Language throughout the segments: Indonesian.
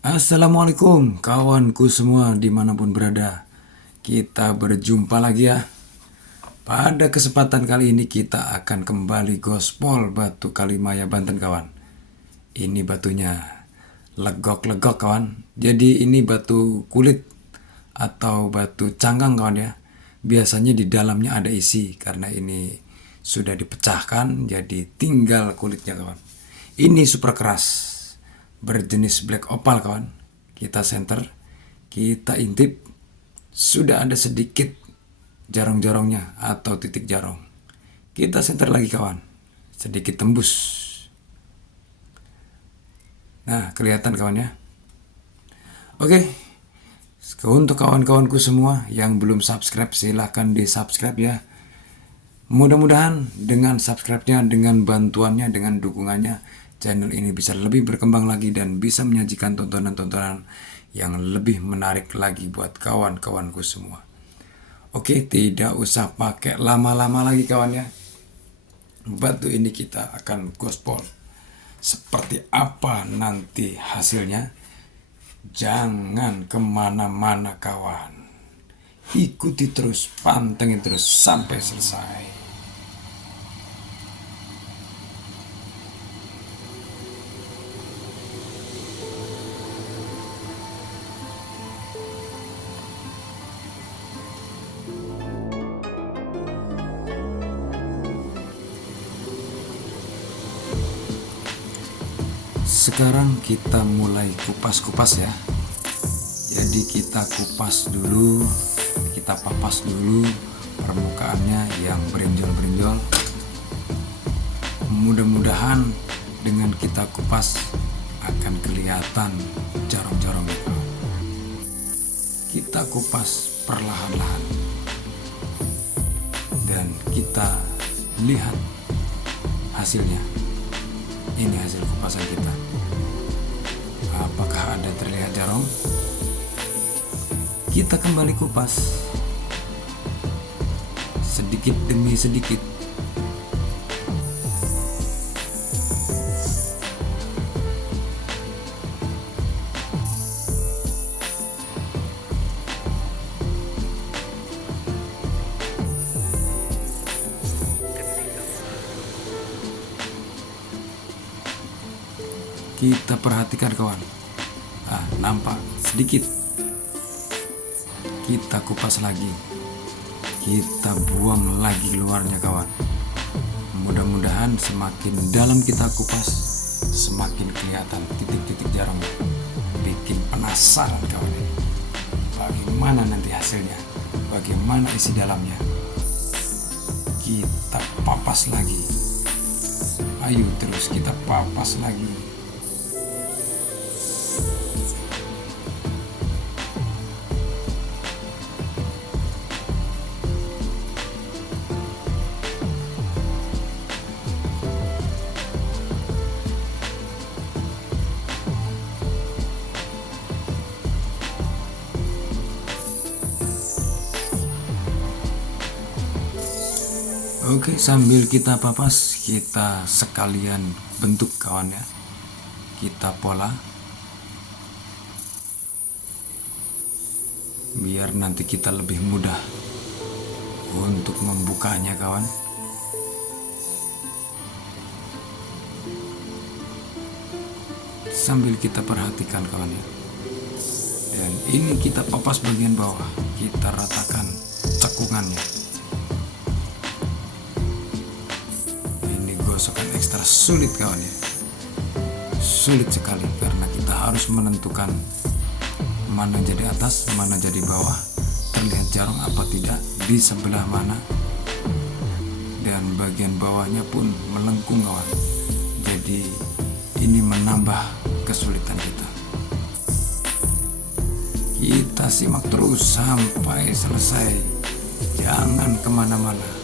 Assalamualaikum kawanku semua dimanapun berada. Kita berjumpa lagi ya. Pada kesempatan kali ini kita akan kembali gospol Batu Kalimaya Banten kawan. Ini batunya legok-legok kawan. Jadi ini batu kulit atau batu cangkang kawan ya. Biasanya di dalamnya ada isi karena ini sudah dipecahkan jadi tinggal kulitnya kawan. Ini super keras berjenis black opal kawan. Kita center, kita intip, sudah ada sedikit jarong-jarongnya atau titik jarong. Kita center lagi kawan, sedikit tembus. Nah kelihatan kawan ya. Oke, untuk kawan-kawanku semua yang belum subscribe silahkan di subscribe ya. Mudah-mudahan dengan subscribe-nya, dengan bantuannya, dengan dukungannya, channel ini bisa lebih berkembang lagi dan bisa menyajikan tontonan-tontonan yang lebih menarik lagi buat kawan-kawanku semua. Oke, tidak usah pakai lama-lama lagi kawan ya. Batu ini kita akan gospel. Seperti apa nanti hasilnya? Jangan kemana-mana kawan. Ikuti terus, pantengin terus sampai selesai. Sekarang kita mulai kupas-kupas ya. Jadi kita kupas dulu, kita papas dulu permukaannya yang berinjol-berinjol. Mudah-mudahan dengan kita kupas akan kelihatan jarong-jarongnya. Kita kupas perlahan-lahan dan kita lihat hasilnya. Ini hasil kupasan kita. Apakah ada terlihat jarong? Kita kembali kupas sedikit demi sedikit. Kita perhatikan kawan. Nampak sedikit. Kita kupas lagi. Kita buang lagi luarnya kawan. Mudah-mudahan semakin dalam kita kupas, semakin kelihatan titik-titik jarong. Bikin penasaran kawan ini. Bagaimana nanti hasilnya? Bagaimana isi dalamnya? Kita papas lagi. Ayo terus kita papas lagi. Oke, sambil kita papas, kita sekalian bentuk kawan ya. Kita pola. Biar nanti kita lebih mudah untuk membukanya kawan. Sambil kita perhatikan kawan ya. Dan ini kita papas bagian bawah. Kita ratakan cekungannya. Gosokan ekstra sulit kawan ya. Sulit sekali karena kita harus menentukan mana jadi atas, mana jadi bawah, terlihat jarong apa tidak, di sebelah mana, dan bagian bawahnya pun melengkung kawan. Jadi ini menambah kesulitan kita. Kita simak terus sampai selesai. Jangan kemana-mana.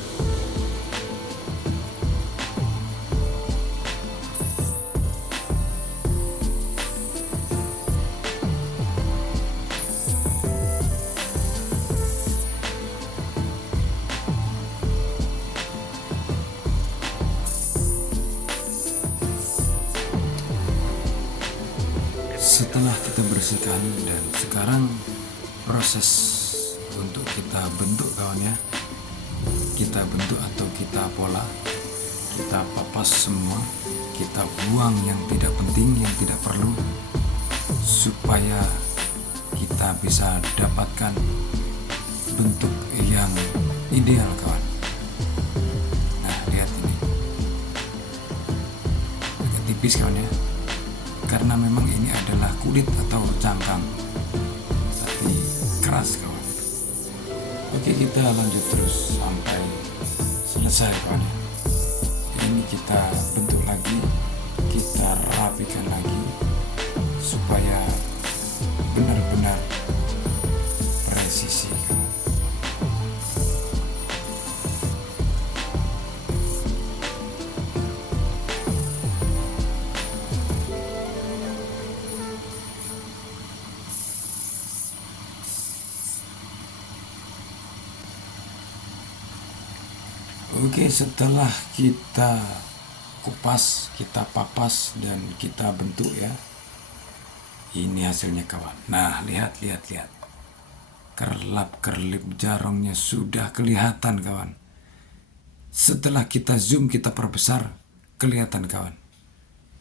Setelah kita bersihkan dan sekarang proses untuk kita bentuk kawan ya, kita bentuk atau kita pola, kita papas semua, kita buang yang tidak penting, yang tidak perlu, supaya kita bisa dapatkan bentuk yang ideal kawan. Nah lihat ini agak tipis kawan ya, karena memang ini adalah kulit atau cangkang, tapi keras kawan. Oke, kita lanjut terus sampai selesai kawan ya. Ini kita bentuk lagi, kita rapikan lagi supaya benar-benar presisi kawan. Oke, setelah kita kupas, kita papas dan kita bentuk ya, ini hasilnya kawan. Nah lihat. Kerlap-kerlip jarongnya sudah kelihatan kawan. Setelah kita zoom, kita perbesar, kelihatan kawan.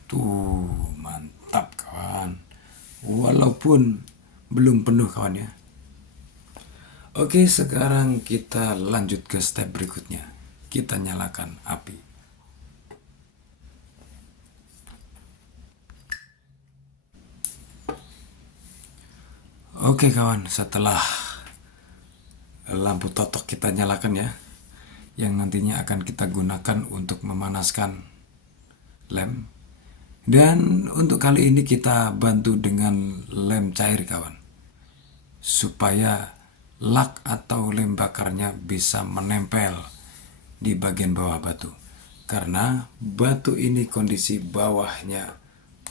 Tuh mantap kawan. Walaupun belum penuh kawan ya. Oke, sekarang kita lanjut ke step berikutnya. Kita nyalakan api. Oke kawan, setelah lampu totok kita nyalakan ya, yang nantinya akan kita gunakan untuk memanaskan lem. Dan untuk kali ini kita bantu dengan lem cair kawan, supaya lak atau lem bakarnya bisa menempel di bagian bawah batu. Karena batu ini kondisi bawahnya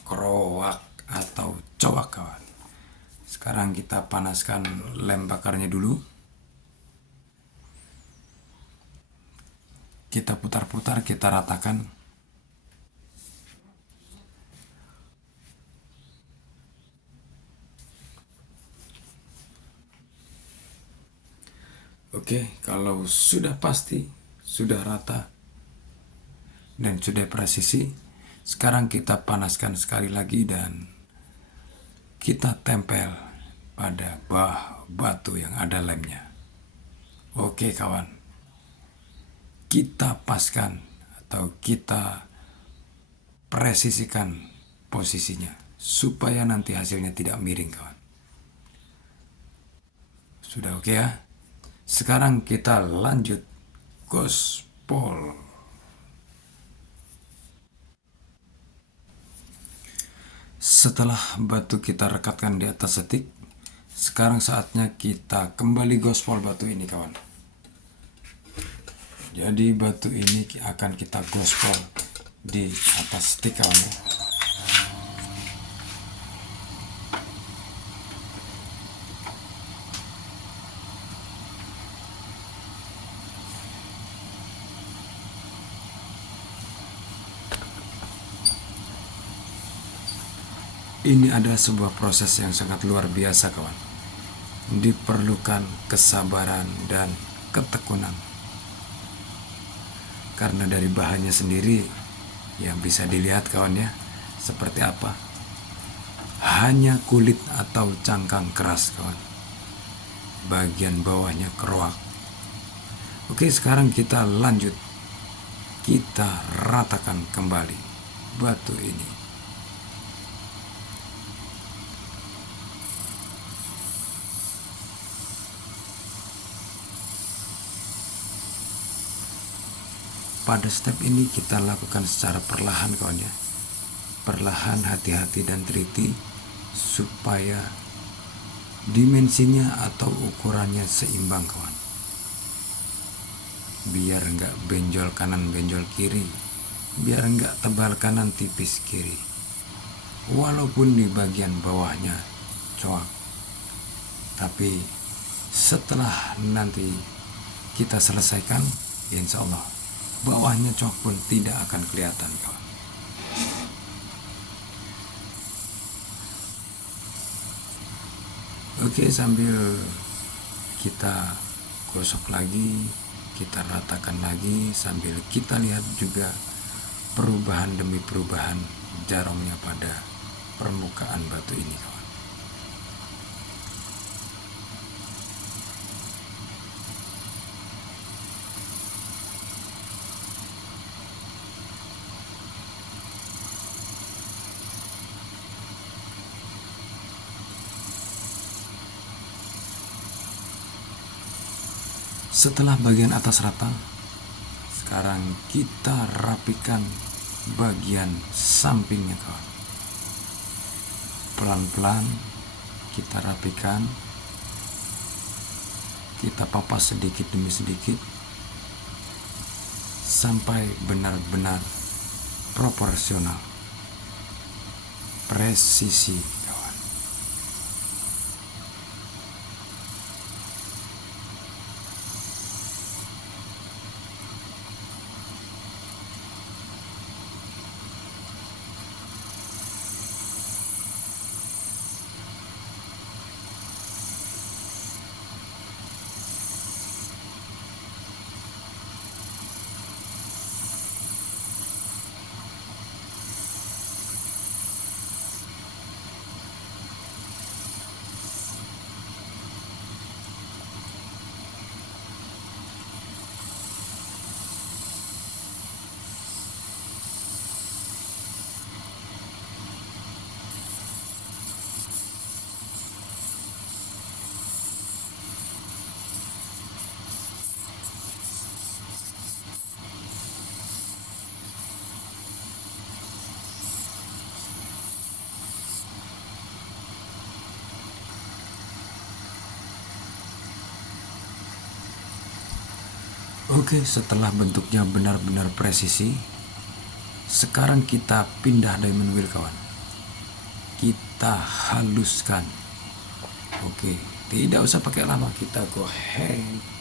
keroak atau cowak kawan. Sekarang kita panaskan lem bakarnya dulu. Kita putar-putar, kita ratakan. Oke, kalau sudah pasti, sudah rata, dan sudah presisi, sekarang kita panaskan sekali lagi dan kita tempel pada batu yang ada lemnya. Oke kawan, kita paskan atau kita presisikan posisinya supaya nanti hasilnya tidak miring kawan. Sudah oke ya? Sekarang kita lanjut gaspol. Setelah batu kita rekatkan di atas setik, sekarang saatnya kita kembali gaspol batu ini kawan. Jadi batu ini akan kita gaspol di atas setik kawan ya. Ini adalah sebuah proses yang sangat luar biasa kawan. Diperlukan kesabaran dan ketekunan. Karena dari bahannya sendiri yang bisa dilihat kawan ya, seperti apa. Hanya kulit atau cangkang keras kawan. Bagian bawahnya keruak. Oke, sekarang kita lanjut. Kita ratakan kembali batu ini. Pada step ini kita lakukan secara perlahan kawan ya. Perlahan, hati-hati dan teliti supaya dimensinya atau ukurannya seimbang kawan. Biar enggak benjol kanan benjol kiri, biar enggak tebal kanan tipis kiri. Walaupun di bagian bawahnya coak, tapi setelah nanti kita selesaikan, insya Allah bawahnya coak pun tidak akan kelihatan kawan. Oke, sambil kita gosok lagi, kita ratakan lagi, sambil kita lihat juga perubahan demi perubahan jarumnya pada permukaan batu ini, kawan. Setelah bagian atas rata, sekarang kita rapikan bagian sampingnya, kawan. Pelan-pelan kita rapikan, kita papas sedikit demi sedikit sampai benar-benar proporsional, presisi, kawan. Oke, setelah bentuknya benar-benar presisi, sekarang kita pindah diamond wheel, kawan. Kita haluskan. Oke, tidak usah pakai lama, kita go ahead.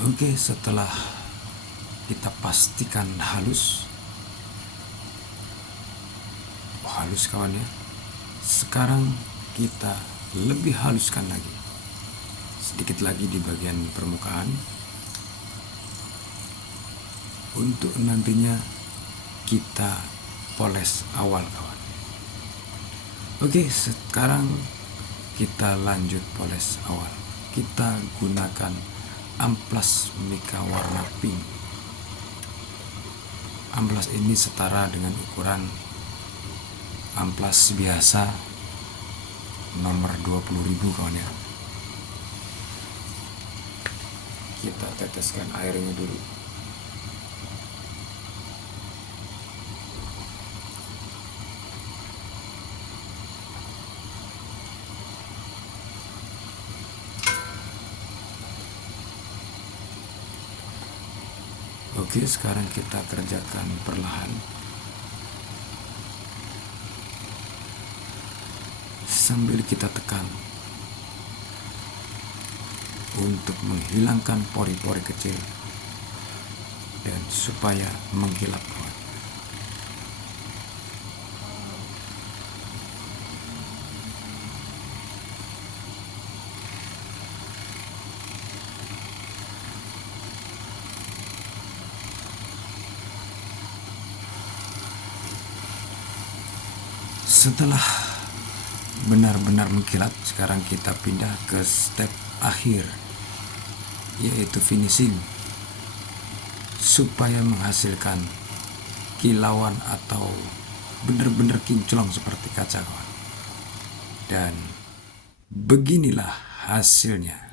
Oke, setelah kita pastikan halus, kawan ya. Sekarang kita lebih haluskan lagi, sedikit lagi di bagian permukaan, untuk nantinya kita poles awal, kawan. Oke, sekarang kita lanjut poles awal. Kita gunakan amplas mika warna pink. Amplas ini setara dengan ukuran amplas biasa nomor 20.000, kawan ya. Kita teteskan airnya dulu. Oke, sekarang kita kerjakan perlahan sambil kita tekan untuk menghilangkan pori-pori kecil dan supaya mengkilap, kawan. Setelah benar-benar mengkilat, sekarang kita pindah ke step akhir, yaitu finishing, supaya menghasilkan kilauan atau benar-benar kinclong seperti kaca kawan. Dan beginilah hasilnya.